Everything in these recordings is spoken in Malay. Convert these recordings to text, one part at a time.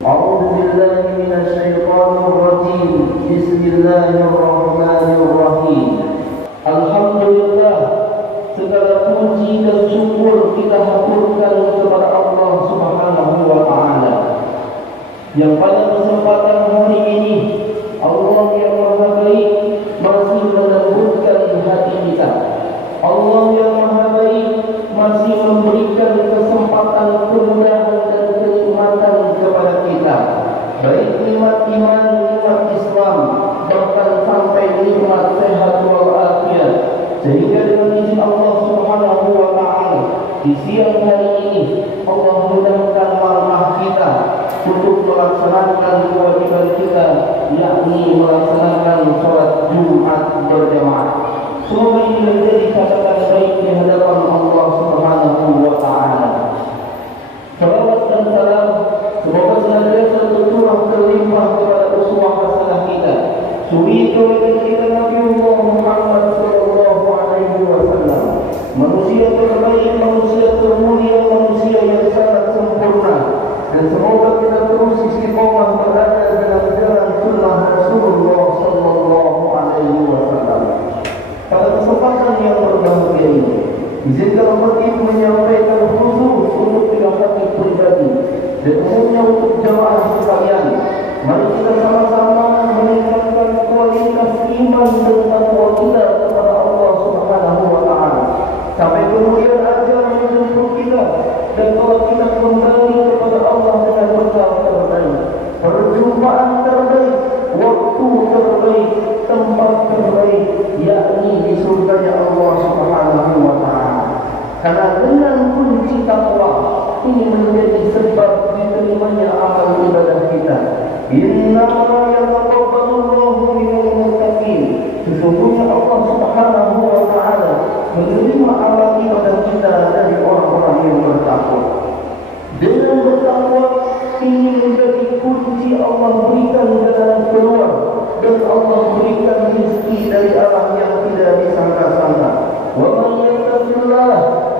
أعوذ بالله من الشيطان الرجيم. بسم الله الرحمن الرحيم. Alhamdulillah, segala puji dan syukur kita haturkan kepada Allah Subhanahu wa Ta'ala, yang pada kesempatan hari ini Allah yang Maha Baik masih melembutkan hati kita. Allah yang Maha Baik masih memberikan kesempatan, kemudahan dan kenikmatan kepada kita, baik nikmat iman, nikmat Islam, bahkan sampai nikmat sehat walafiat. Sehingga dengan izin Allah Subhanahu wa Ta'ala, di siang hari ini Allah mudahkan langkah kita untuk melaksanakan kewajiban kita, yakni melaksanakan sholat Jumat berjamaah. Semoga ini menjadi catatan baik di hadapan Allah Subhanahu wa Ta'ala. Salawat dan salam semoga senantiasa tercurah terlimpah kepada uswah hasanah kita, suri teladan kita Nabi Muhammad sallallahu alaihi wasallam, manusia terbaik, manusia termulia, manusia yang sangat sempurna. Dan semoga kita terus istiqomah berada dalam jalan sunnah Rasulullah sallallahu alaihi wasallam. Pada kesempatan yang berbahagia ini, izinkan khatib menyampaikan khusus untuk tiga khatib pribadi dan umumnya untuk jamaah sekalian. Mari kita sama-sama meningkatkan kualitas iman dan takwa kita kepada Allah Subhanahu wa Ta'ala, sampai kemudian ajal menjemput kita dan kalau kita kembali kepada Allah dengan bekal terbaik, perjumpaan terbaik, waktu terbaik, tempat terbaik, yakni di surganya Allah Subhanahu wa Ta'ala. Karena dengan kunci takwa ini menjadi sebab diterimanya amal ibadah kita. Innama yataqabbalullahu minal muttaqin. Sesungguhnya Allah Subhanahu wa Ta'ala menerima amal ibadah kita dari orang-orang yang bertakwa. Dengan bertakwa ini menjadi kunci Allah berikan jalan keluar, dan Allah berikan rezeki dari arah yang tidak disangka-sangka. Wa man yattaqillah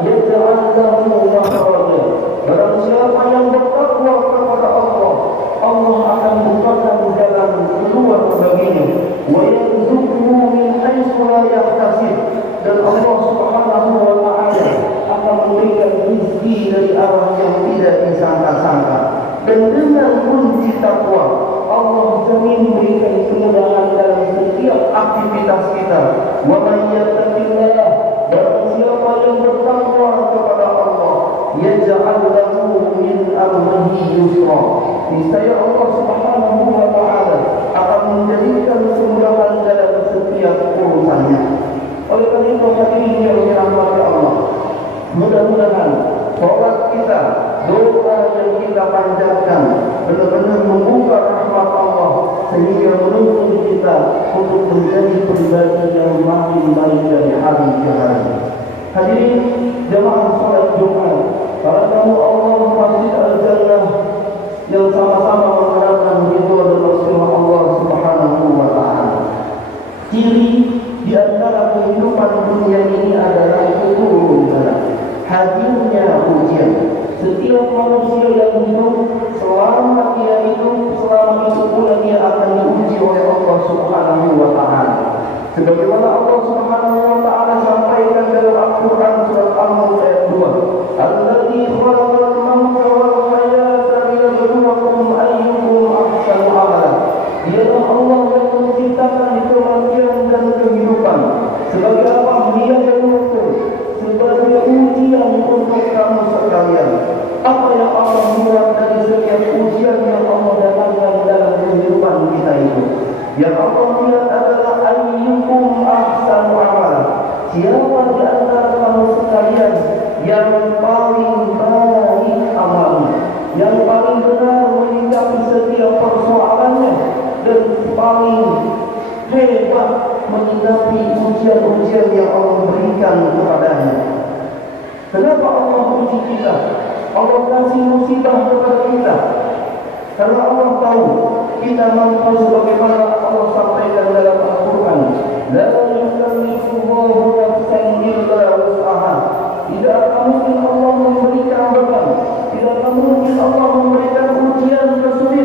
yaj'al lahu makhraja. Barang siapa yang bertakwa kepada Allah, Allah akan bukakan jalan keluar baginya. Wa yarzuqhu min haitsu la yahtasib. Dan Allah Subhanahu wa Ta'ala akan memberikan rezeki dari arah yang tidak disangka-sangka. Dan dengan kunci takwa, Allah jamin memberikan kemudahan dalam setiap aktivitas kita. Wa man yattaqillah, barang siapa yang bertakwa kepada Allah, yaj'al lahu min amrihi yusra. Niscaya Allah Subhanahu wa Ta'ala akan menjadikan kemudahan dalam setiap urusannya. Oleh karena itu hadirin yang dirahmati Allah, mudah-mudahan sholat kita, doa yang kita panjatkan benar-benar membuka rahmat Allah, sehingga menuntun kita untuk menjadi pribadi yang makin baik dari hari ke hari. Hadirin jemaah sholat Jumat, para tamu Allah Masjid Al-Jannah yang sama-sama mengharapkan ridho dan rahmat Allah Subhanahu wa Ta'ala. Ciri di antara kehidupan dunia ini adalah hadirnya ujian. Setiap manusia yang hidup, selama dia hidup, selama itu pula dia akan diuji oleh Allah Subhanahu wa Ta'ala. Sebagaimana Allah Subhanahu wa Ta'ala sampaikan dalam Al-Quran surat Al-Mulk ayat 2, Alladzi khalaqal mauta wal hayata liyabluwakum ayyukum ahsanu amala. Dialah Allah yang menciptakan kematian dan kehidupan. Sebagai apa? Dia yang mengukur, sebagai ujian untuk kamu sekalian. Apa yang Allah buat dari setiap ujian yang Allah datangkan dalam kehidupan kita itu? Yang Allah lihat adalah ayyukum ahsanu amala. Siapa di antara kamu sekalian yang paling baik amalnya, yang paling benar menyikapi setiap persoalannya, dan paling hebat menyikapi ujian-ujian yang Allah berikan kepadanya. Kenapa Allah uji kita? Allah kasih musibah kepada kita karena Allah tahu kita mampu, sebagaimana Allah sampaikan dalam Al-Quran, la yukallifullahu nafsan illa wus'aha. Tidak akan mungkin Allah memberikan beban, tidak akan mungkin Allah memberikan ujian kesulitan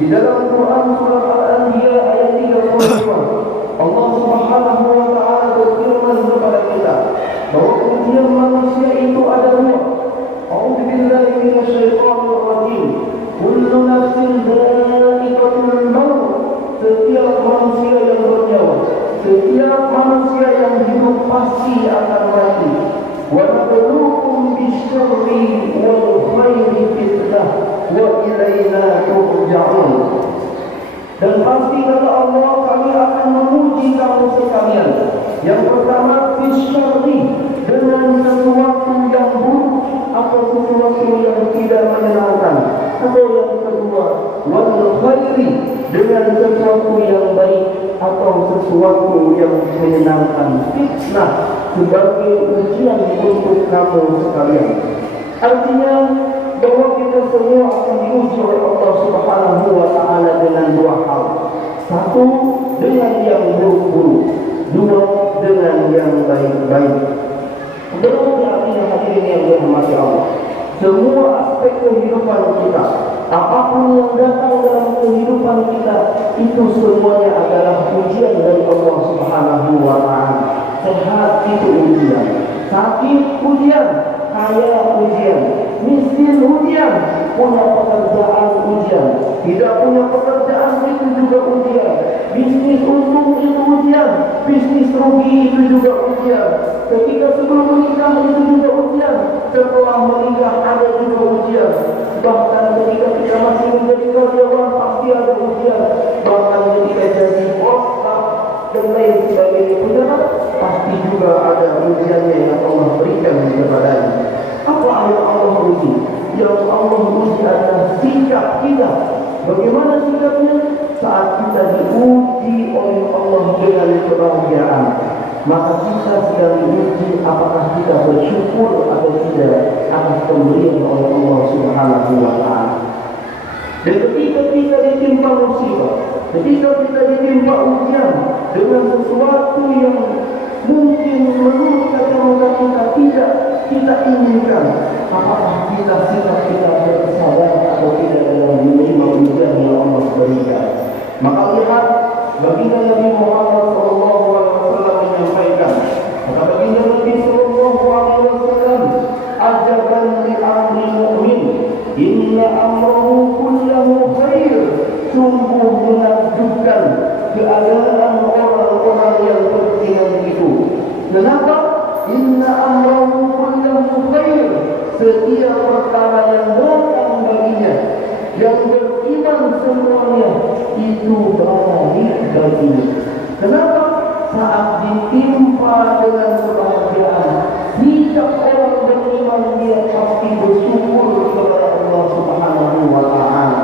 Di dalam Quran surah Al-Anbiya ayat 32, Allah Subhanahu wa taala berfirman kepada kita bahwa ujian manusia itu ada dua. A'udzubillahi minasyaitonir rajim. Kullu nafsin dha'iqatul maut. Setiap manusia yang bernyawa, setiap manusia yang hidup pasti akan mati. Wa nabluukum bisyarri wal khairi fitnah wa ilaina turja'un. Dan pasti kata Allah, kami akan menguji kamu sekalian. Yang pertama, bisyarri, dengan sesuatu yang buruk atau sesuatu yang tidak menyenangkan. Atau yang kedua, wal khairi, dengan sesuatu yang baik atau sesuatu yang menyenangkan. Fitnah, sebagai ujian untuk kamu sekalian. Artinya bahwa kita semua akan diuji oleh Allah Subhanahu wa taala dengan dua hal. Satu, dengan yang buruk-buruk. Dua, dengan yang baik-baik. Berarti artinya hadirin yang dirahmati Allah, semua aspek kehidupan kita, apapun yang datang dalam kehidupan kita, itu semuanya adalah ujian dari Allah Subhanahu wa taala. Sehat itu ujian, sakit ujian, kaya ujian, miskin ujian, punya pekerjaan ujian, tidak punya pekerjaan itu juga ujian, bisnis untung itu ujian, bisnis rugi itu juga ujian, ketika sebelum menikah itu juga ujian, setelah menikah ada juga ujian, bahkan ketika kita masih menjadi karyawan pasti ada ujian, bahkan ketika jadi bos dan lain sebagainya pejabat pasti juga ada ujiannya yang Allah berikan kepadanya. Apa yang Allah uji? Yang Allah uji adalah sikap kita. Bagaimana sikapnya? Saat kita diuji oleh Allah dengan kebahagiaan, maka kita sedang diuji apakah kita bersyukur atau tidak atas pemberian oleh Allah Subhanahu wa taala. Dan ketika kita ditimpa musibah, ketika kita ditimpa ujian dengan sesuatu yang mungkin menurut kata kita tidak kita inginkan, apakah kita sikap kita bersabar atau tidak dalam menerima ujian yang Allah berikan? Maka lihat baginda Nabi Muhammad SAW menyampaikan, kata baginda Nabi SAW, ajaban li amri mu'min, inna amrahu kullahu khair. Sungguh menakjubkan keadaan orang-orang yang beriman itu. Kenapa? Inna amrahu kullahu khair. Setiap perkara yang datang baginya, yang beriman semuanya, itu baik baginya. Kenapa? Saat ditimpa dengan kebahagiaan, sikap orang beriman dia pasti bersyukur kepada Allah Subhanahu wa taala.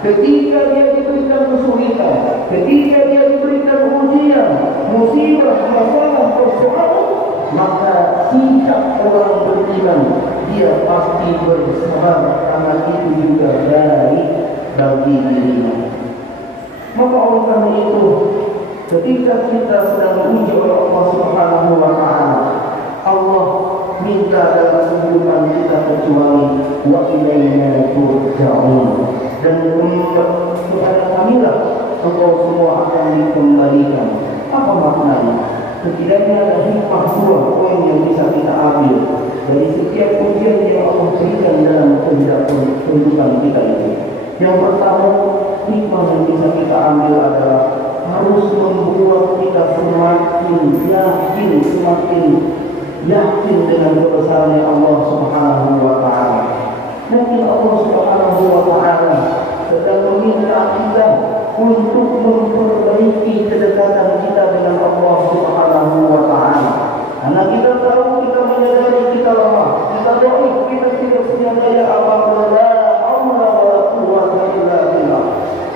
Ketika dia diberikan kesulitan, ketika dia diberikan ujian, musibah, masalah, persoalan, maka sikap orang beriman dia pasti bersabar, karena itu juga baik bagi dirinya. Maka oleh karena itu, ketika kita sedang diuji oleh Allah Subhanahu wa taala, Allah minta dalam kehidupan kita kecuali wa ilaina turja'un, dan kepada kamilah engkau semua akan dikembalikan. Apa maknanya? Setidaknya ada hikmah dua poin yang bisa kita ambil dari setiap ujian yang Allah berikan dalam kehidupan kita ini. Yang pertama, hikmah yang bisa kita ambil adalah harus membuat kita semakin yakin dengan kebesaran Allah Subhanahu wa taala. Mungkin Allah Subhanahu wa taala sedang meminta kita untuk memperbaiki kedekatan kita dengan Allah Subhanahu wa taala. Karena kita tahu, kita menyadari kita lemah, kita dhaif, kita tidak punya daya apa-apa, la haula wala quwwata illa billah.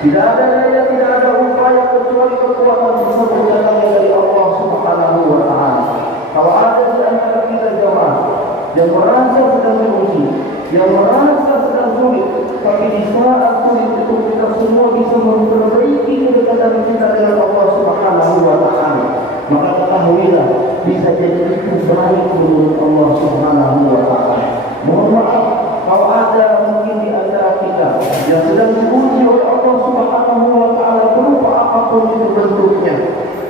Tidak ada daya, tidak ada upaya kecuali kekuatan tersebut datangnya dari Allah Subhanahu wa taala. Kalau ada di antara kita jemaah yang merasa sedang diuji, yang merasa sedang sulit, tapi di saat sulit itu kita semua bisa memperbaiki kedekatan kita dengan Allah Subhanahu wa taala, maka ketahuilah bisa jadi itu baik menurut Allah Subhanahu wa taala. Mohon maaf kalau ada mungkin di antara kita yang sedang diuji oleh Allah Subhanahu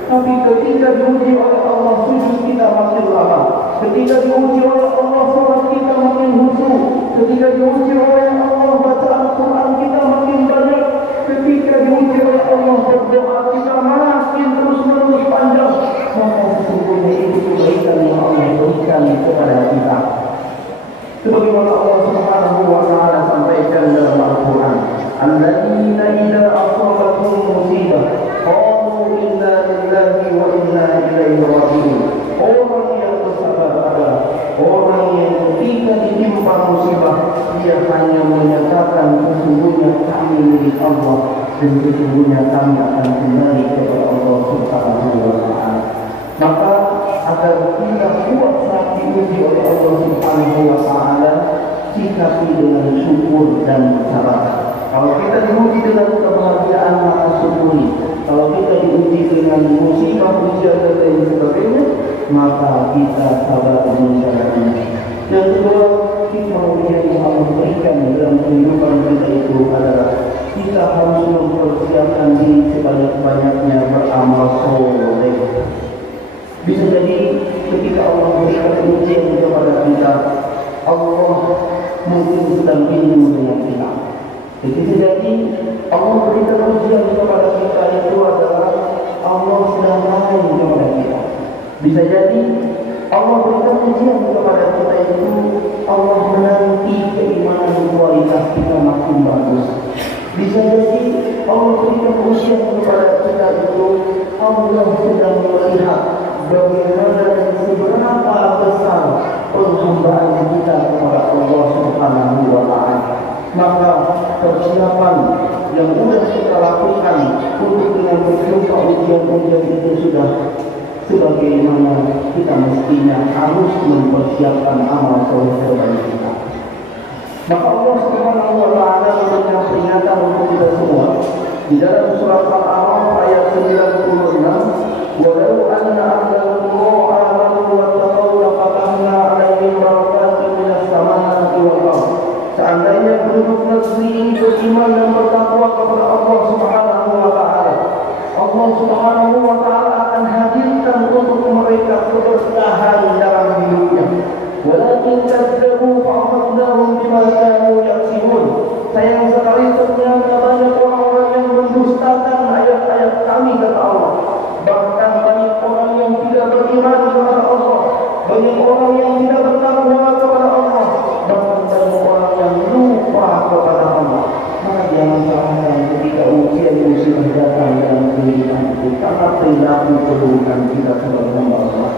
Tapi ketika diuji oleh Allah, sujud kita makin lama. Ketika diuji oleh Allah, salat kita makin khusyuk. Ketika diuji oleh Allah, baca Al-Quran kita makin banyak. Ketika diuji oleh Allah, berdoa kita makin terus-menerus panjang. Maka sesungguhnya itu kebaikan yang Allah berikan kepada kita. Sebagaimana Allah Subhanahu wa Ta'ala sampaikan dalam Al-Quran, alladzina idza asabatuhum musibah qalu inna lillahi wa inna ilaihi raji'un. Orang yang bersabar adalah orang yang ketika ditimpa musibah dia hanya menyatakan sesungguhnya kami milik Allah dan sesungguhnya kami akan kembali kepada Allah Subhanahu wa Ta'ala. Maka agar kita kuat saat diuji oleh Allah Subhanahu wa Ta'ala, sikapi dengan syukur dan sabar. Kalau kita diuji dengan kebahagiaan, maka syukuri. Kalau kita diuji dengan musibah, ujian dan lain sebagainya, maka kita sabar menjalaninya. Yang kedua, hikmah yang Allah berikan dalam kehidupan kita itu adalah kita harus mempersiapkan diri sebanyak-banyaknya beramal soleh. Bisa jadi ketika Allah berikan ujian kepada kita, Allah mungkin sedang rindu dengan kita. Bisa jadi Allah berikan ujian kepada kita itu adalah Allah sedang rindu kepada kita. Bisa jadi Allah berikan ujian kepada kita itu Allah menanti keimanan kualitas kita makin bagus. Bisa jadi Allah berikan ujian kepada kita itu Allah sedang melihat bagaimana dan seberapa besar penghambaan kita kepada Allah Subhanahu wa Ta'ala. Maka persiapan yang sudah kita lakukan untuk dengan berjumpa ujian-ujian itu sudah sebagaimana kita mestinya harus mempersiapkan amal soleh terbaik kita. Maka Allah Subhanahu wa Ta'ala memberikan peringatan untuk kita semua di dalam surat Al-A'raf ayat 96. Walau anna ahlal qura amanu wattaqaw lafatahna 'alaihim barakatin minas samaa'i wal ardh. Seandainya penduduk negeri ini beriman dan bertakwa kepada Allah Subhanahu wa Ta'ala, Allah Subhanahu wa Ta'ala akan hadirkan untuk mereka keberkahan dalam hidupnya. Walakin kadzabu fa'akhadnahum bima kanu yaksibun. Sayang sekali ternyata banyak orang-orang yang mendustakan ayat-ayat kami, kata Allah. Bahkan banyak orang yang tidak beriman kepada Allah, banyak orang yang tidak bertakwa kepada Allah, bahkan banyak orang yang lupa kepada Allah. Maka jangan salahkan ketika ujian musibah datang dalam kehidupan itu karena perilaku keburukan kita sebagai hamba Allah.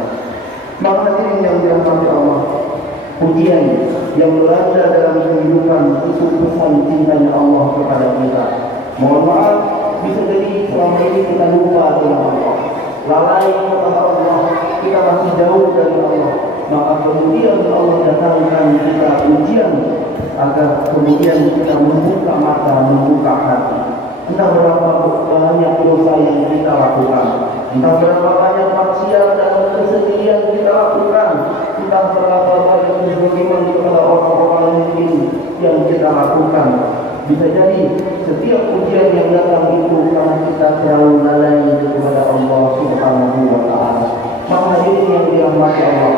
Maka hadirin yang dirahmati Allah, ujian yang melanda dalam kehidupan itu pesan cintanya Allah kepada kita. Mohon maaf, bisa jadi selama ini kita lupa dengan Allah, lalai kepada Allah, kita masih jauh dari Allah. Maka kemudian Allah datangkan kita ujian agar kemudian kita membuka mata, membuka hati. Entah berapa banyak dosa yang kita lakukan, entah berapa banyak maksiat dan kesedihan kita lakukan, entah berapa banyak kezaliman kepada orang-orang miskin yang kita lakukan. Bisa jadi setiap ujian yang datang itu karena kita terlalu lalai kepada Allah Subhanahu wa Ta'ala. Maka hadirin yang dirahmati Allah,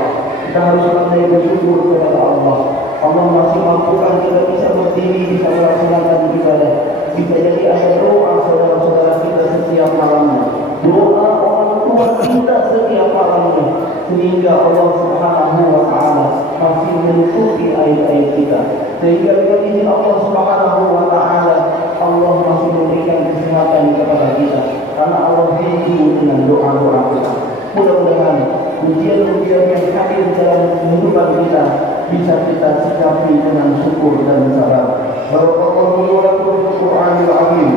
kita harus pandai bersyukur kepada Allah. Allah masih mampukan kita bisa berdiri, bisa melaksanakan ibadah. Bisa jadi ada doa saudara-saudara kita setiap malamnya, doa orang tua kita setiap malamnya, sehingga Allah Subhanahu wa Ta'ala masih menutupi aib-aib kita. Sehingga dengan ini Allah Subhanahu wa Ta'ala, Allah masih memberikan kesehatan kepada kita karena Allah rindu dengan doa-doa kita. Mudah-mudahan ujian-ujian yang hadir dalam kehidupan kita bisa kita sikapi dengan syukur dan sabar. Barakallahu li wa lakum fil Qur'anil 'azim